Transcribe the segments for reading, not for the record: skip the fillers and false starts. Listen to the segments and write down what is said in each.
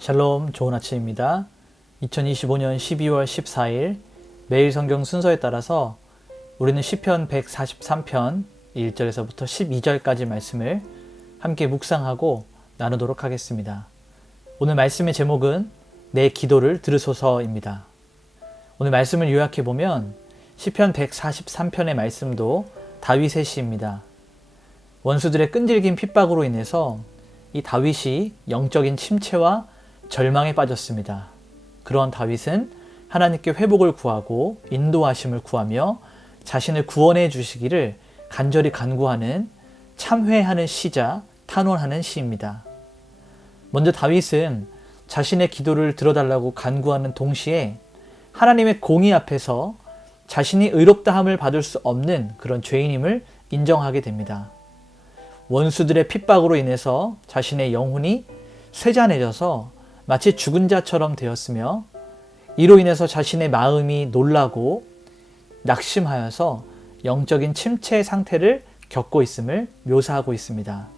샬롬, 좋은 아침입니다. 2025년 12월 14일 매일 성경 순서에 따라서 우리는 시편 143편 1절에서부터 12절까지 말씀을 함께 묵상하고 나누도록 하겠습니다. 오늘 말씀의 제목은 내 기도를 들으소서입니다. 오늘 말씀을 요약해 보면 시편 143편의 말씀도 다윗의 시입니다. 원수들의 끈질긴 핍박으로 인해서 이 다윗이 영적인 침체와 절망에 빠졌습니다. 그런 다윗은 하나님께 회복을 구하고 인도하심을 구하며 자신을 구원해 주시기를 간절히 간구하는 참회하는 시자, 탄원하는 시입니다. 먼저 다윗은 자신의 기도를 들어달라고 간구하는 동시에 하나님의 공의 앞에서 자신이 의롭다함을 받을 수 없는 그런 죄인임을 인정하게 됩니다. 원수들의 핍박으로 인해서 자신의 영혼이 쇠잔해져서 마치 죽은 자처럼 되었으며 이로 인해서 자신의 마음이 놀라고 낙심하여서 영적인 침체 상태를 겪고 있음을 묘사하고 있습니다.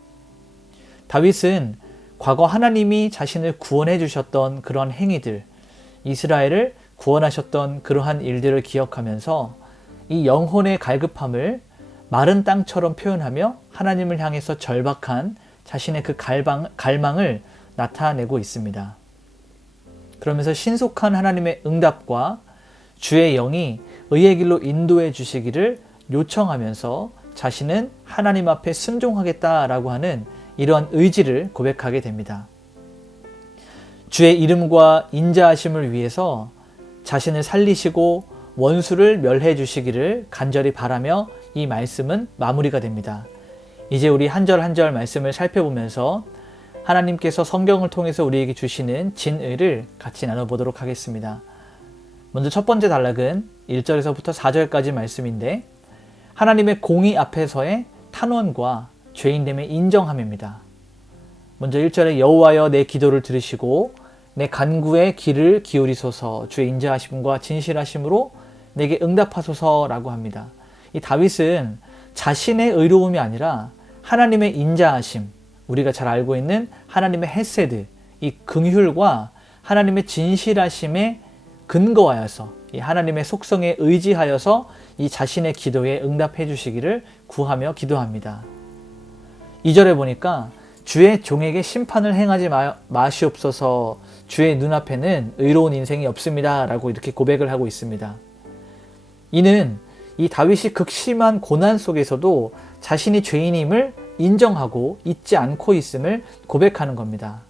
다윗은 과거 하나님이 자신을 구원해 주셨던 그런 행위들, 이스라엘을 구원하셨던 그러한 일들을 기억하면서 이 영혼의 갈급함을 마른 땅처럼 표현하며 하나님을 향해서 절박한 자신의 그 갈망을 나타내고 있습니다. 그러면서 신속한 하나님의 응답과 주의 영이 의의 길로 인도해 주시기를 요청하면서 자신은 하나님 앞에 순종하겠다라고 하는 이러한 의지를 고백하게 됩니다. 주의 이름과 인자하심을 위해서 자신을 살리시고 원수를 멸해 주시기를 간절히 바라며 이 말씀은 마무리가 됩니다. 이제 우리 한 절 한 절 말씀을 살펴보면서 하나님께서 성경을 통해서 우리에게 주시는 진의를 같이 나눠보도록 하겠습니다. 먼저 첫 번째 단락은 1절에서부터 4절까지 말씀인데 하나님의 공의 앞에서의 탄원과 죄인됨의 인정함입니다. 먼저 1절에 여호와여 내 기도를 들으시고 내 간구에 귀를 기울이소서 주의 인자하심과 진실하심으로 내게 응답하소서라고 합니다. 이 다윗은 자신의 의로움이 아니라 하나님의 인자하심, 우리가 잘 알고 있는 하나님의 헤세드, 이 긍휼과 하나님의 진실하심에 근거하여서 이 하나님의 속성에 의지하여서 이 자신의 기도에 응답해 주시기를 구하며 기도합니다. 2절에 보니까 주의 종에게 심판을 행하지 마시옵소서 주의 눈앞에는 의로운 인생이 없습니다 라고 이렇게 고백을 하고 있습니다. 이는 이 다윗이 극심한 고난 속에서도 자신이 죄인임을 인정하고 잊지 않고 있음을 고백하는 겁니다.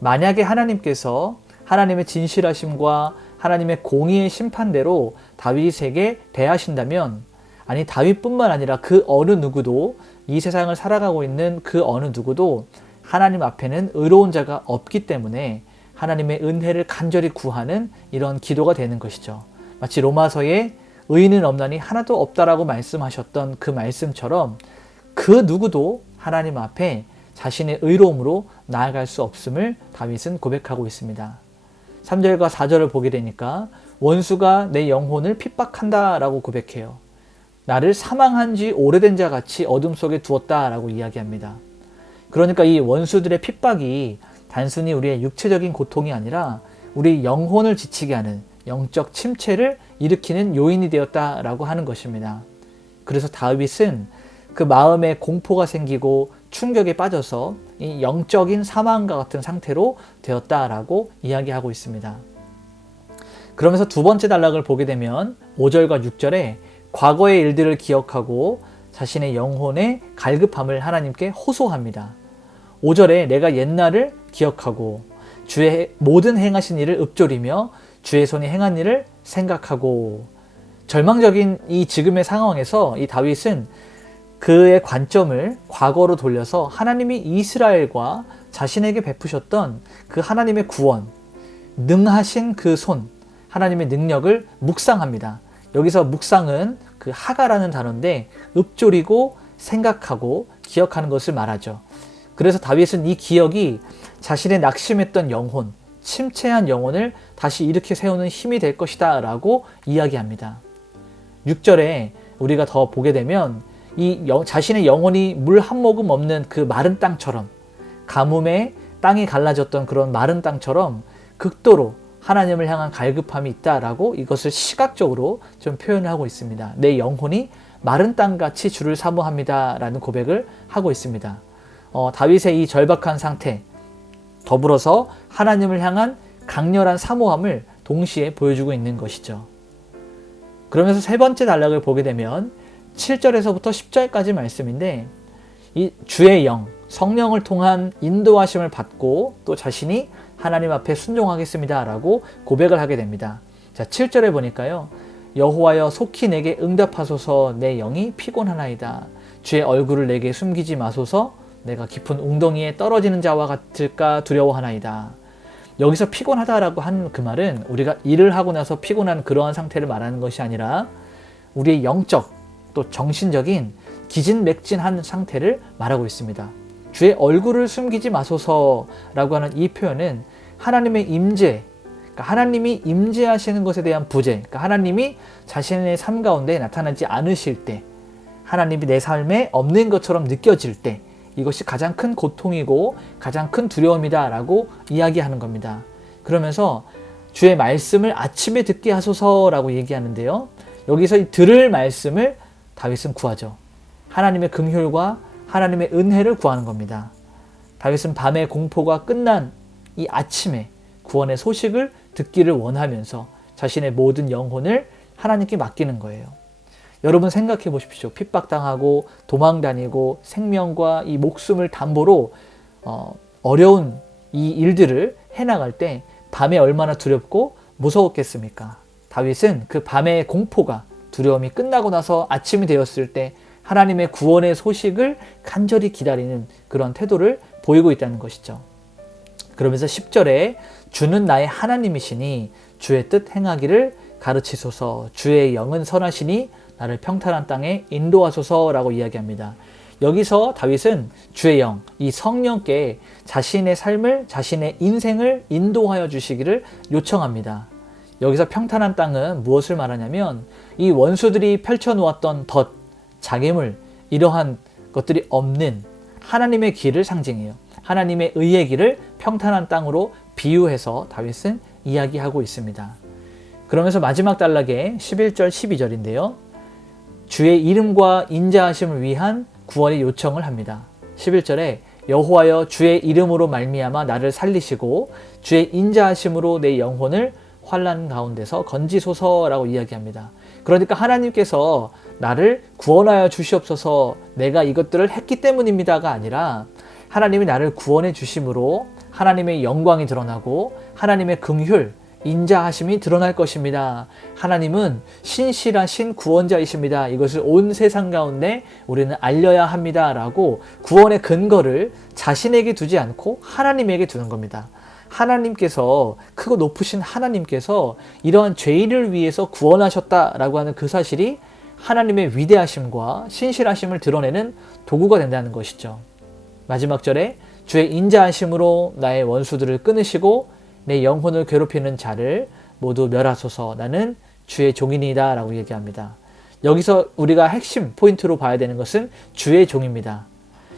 만약에 하나님께서 하나님의 진실하심과 하나님의 공의의 심판대로 다윗에게 대하신다면 아니 다윗뿐만 아니라 그 어느 누구도 이 세상을 살아가고 있는 그 어느 누구도 하나님 앞에는 의로운 자가 없기 때문에 하나님의 은혜를 간절히 구하는 이런 기도가 되는 것이죠. 마치 로마서에 의인은 없나니 하나도 없다라고 말씀하셨던 그 말씀처럼 그 누구도 하나님 앞에 자신의 의로움으로 나아갈 수 없음을 다윗은 고백하고 있습니다. 3절과 4절을 보게 되니까 원수가 내 영혼을 핍박한다 라고 고백해요. 나를 사망한 지 오래된 자 같이 어둠 속에 두었다 라고 이야기합니다. 그러니까 이 원수들의 핍박이 단순히 우리의 육체적인 고통이 아니라 우리 영혼을 지치게 하는 영적 침체를 일으키는 요인이 되었다라고 하는 것입니다. 그래서 다윗은 그 마음에 공포가 생기고 충격에 빠져서 이 영적인 사망과 같은 상태로 되었다라고 이야기하고 있습니다. 그러면서 두 번째 단락을 보게 되면 5절과 6절에 과거의 일들을 기억하고 자신의 영혼의 갈급함을 하나님께 호소합니다. 5절에 내가 옛날을 기억하고 주의 모든 행하신 일을 읊조리며 주의 손이 행한 일을 생각하고 절망적인 이 지금의 상황에서 이 다윗은 그의 관점을 과거로 돌려서 하나님이 이스라엘과 자신에게 베푸셨던 그 하나님의 구원, 능하신 그 손, 하나님의 능력을 묵상합니다. 여기서 묵상은 그 하가라는 단어인데 읊조리고 생각하고 기억하는 것을 말하죠. 그래서 다윗은 이 기억이 자신의 낙심했던 영혼, 침체한 영혼을 다시 일으켜 세우는 힘이 될 것이다 라고 이야기합니다. 6절에 우리가 더 보게 되면 자신의 영혼이 물 한 모금 없는 그 마른 땅처럼 가뭄에 땅이 갈라졌던 그런 마른 땅처럼 극도로 하나님을 향한 갈급함이 있다라고 이것을 시각적으로 좀 표현을 하고 있습니다. 내 영혼이 마른 땅같이 주를 사모합니다 라는 고백을 하고 있습니다. 다윗의 이 절박한 상태, 더불어서 하나님을 향한 강렬한 사모함을 동시에 보여주고 있는 것이죠. 그러면서 세 번째 단락을 보게 되면 7절에서부터 10절까지 말씀인데, 이 주의 영, 성령을 통한 인도하심을 받고 또 자신이 하나님 앞에 순종하겠습니다 라고 고백을 하게 됩니다. 자, 7절에 보니까요, 여호와여 속히 내게 응답하소서. 내 영이 피곤하나이다. 주의 얼굴을 내게 숨기지 마소서. 내가 깊은 웅덩이에 떨어지는 자와 같을까 두려워하나이다. 여기서 피곤하다라고 한 그 말은 우리가 일을 하고 나서 피곤한 그러한 상태를 말하는 것이 아니라 우리의 영적 또 정신적인 기진맥진한 상태를 말하고 있습니다. 주의 얼굴을 숨기지 마소서라고 하는 이 표현은 하나님의 임재, 그러니까 하나님이 임재하시는 것에 대한 부재, 그러니까 하나님이 자신의 삶 가운데 나타나지 않으실 때, 하나님이 내 삶에 없는 것처럼 느껴질 때, 이것이 가장 큰 고통이고 가장 큰 두려움이다 라고 이야기하는 겁니다. 그러면서 주의 말씀을 아침에 듣게 하소서라고 얘기하는데요, 여기서 이 들을 말씀을 다윗은 구하죠. 하나님의 긍휼과 하나님의 은혜를 구하는 겁니다. 다윗은 밤의 공포가 끝난 이 아침에 구원의 소식을 듣기를 원하면서 자신의 모든 영혼을 하나님께 맡기는 거예요. 여러분 생각해 보십시오. 핍박당하고 도망다니고 생명과 이 목숨을 담보로 어려운 이 일들을 해나갈 때 밤에 얼마나 두렵고 무서웠겠습니까? 다윗은 그 밤의 공포가, 두려움이 끝나고 나서 아침이 되었을 때 하나님의 구원의 소식을 간절히 기다리는 그런 태도를 보이고 있다는 것이죠. 그러면서 10절에 주는 나의 하나님이시니 주의 뜻 행하기를 가르치소서. 주의 영은 선하시니 나를 평탄한 땅에 인도하소서라고 이야기합니다. 여기서 다윗은 주의 영, 이 성령께 자신의 삶을, 자신의 인생을 인도하여 주시기를 요청합니다. 여기서 평탄한 땅은 무엇을 말하냐면 이 원수들이 펼쳐놓았던 덫, 장애물, 이러한 것들이 없는 하나님의 길을 상징해요. 하나님의 의의 길을 평탄한 땅으로 비유해서 다윗은 이야기하고 있습니다. 그러면서 마지막 단락에 11절, 12절인데요. 주의 이름과 인자하심을 위한 구원의 요청을 합니다. 11절에 여호와여 주의 이름으로 말미암아 나를 살리시고 주의 인자하심으로 내 영혼을 환난 가운데서 건지소서라고 이야기합니다. 그러니까 하나님께서 나를 구원하여 주시옵소서, 내가 이것들을 했기 때문입니다가 아니라 하나님이 나를 구원해 주심으로 하나님의 영광이 드러나고 하나님의 긍휼, 인자하심이 드러날 것입니다. 하나님은 신실하신 구원자이십니다. 이것을 온 세상 가운데 우리는 알려야 합니다 라고 구원의 근거를 자신에게 두지 않고 하나님에게 두는 겁니다. 하나님께서, 크고 높으신 하나님께서 이러한 죄인을 위해서 구원하셨다라고 하는 그 사실이 하나님의 위대하심과 신실하심을 드러내는 도구가 된다는 것이죠. 마지막 절에 주의 인자하심으로 나의 원수들을 끊으시고 내 영혼을 괴롭히는 자를 모두 멸하소서. 나는 주의 종이니이다 라고 얘기합니다. 여기서 우리가 핵심 포인트로 봐야 되는 것은 주의 종입니다.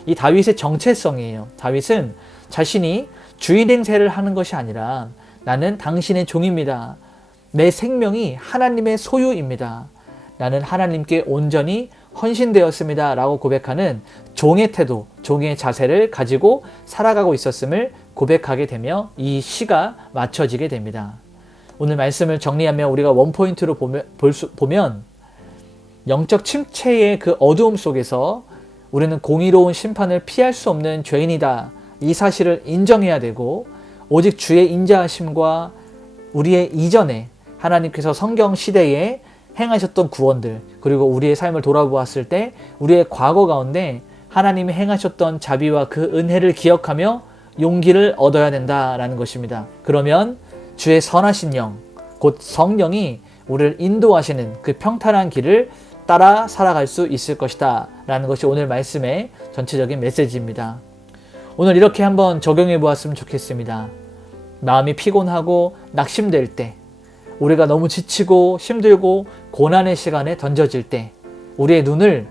이 다윗의 정체성이에요. 다윗은 자신이 주인 행세를 하는 것이 아니라 나는 당신의 종입니다. 내 생명이 하나님의 소유입니다. 나는 하나님께 온전히 헌신되었습니다 라고 고백하는 종의 태도, 종의 자세를 가지고 살아가고 있었음을 고백하게 되며 이 시가 맞춰지게 됩니다. 오늘 말씀을 정리하면 우리가 원포인트로 보면 영적 침체의 그 어두움 속에서 우리는 공의로운 심판을 피할 수 없는 죄인이다, 이 사실을 인정해야 되고, 오직 주의 인자하심과 우리의 이전에 하나님께서 성경 시대에 행하셨던 구원들, 그리고 우리의 삶을 돌아보았을 때 우리의 과거 가운데 하나님이 행하셨던 자비와 그 은혜를 기억하며 용기를 얻어야 된다라는 것입니다. 그러면 주의 선하신 영, 곧 성령이 우리를 인도하시는 그 평탄한 길을 따라 살아갈 수 있을 것이다 라는 것이 오늘 말씀의 전체적인 메시지입니다. 오늘 이렇게 한번 적용해 보았으면 좋겠습니다. 마음이 피곤하고 낙심될 때, 우리가 너무 지치고 힘들고 고난의 시간에 던져질 때 우리의 눈을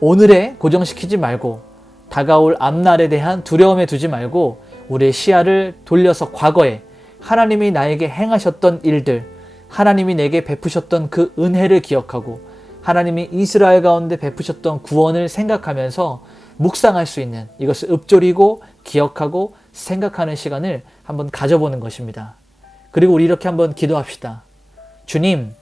오늘에 고정시키지 말고 다가올 앞날에 대한 두려움에 두지 말고 우리의 시야를 돌려서 과거에 하나님이 나에게 행하셨던 일들, 하나님이 내게 베푸셨던 그 은혜를 기억하고 하나님이 이스라엘 가운데 베푸셨던 구원을 생각하면서 묵상할 수 있는, 이것을 읊조리고 기억하고 생각하는 시간을 한번 가져보는 것입니다. 그리고 우리 이렇게 한번 기도합시다. 주님,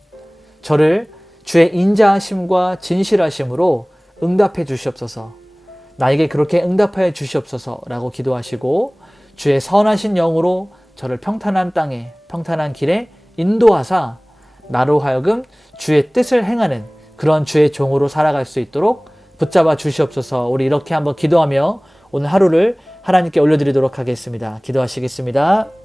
저를 주의 인자하심과 진실하심으로 응답해 주시옵소서. 나에게 그렇게 응답하여 주시옵소서 라고 기도하시고, 주의 선하신 영으로 저를 평탄한 땅에, 평탄한 길에 인도하사 나로 하여금 주의 뜻을 행하는 그런 주의 종으로 살아갈 수 있도록 붙잡아 주시옵소서. 우리 이렇게 한번 기도하며 오늘 하루를 하나님께 올려드리도록 하겠습니다. 기도하시겠습니다.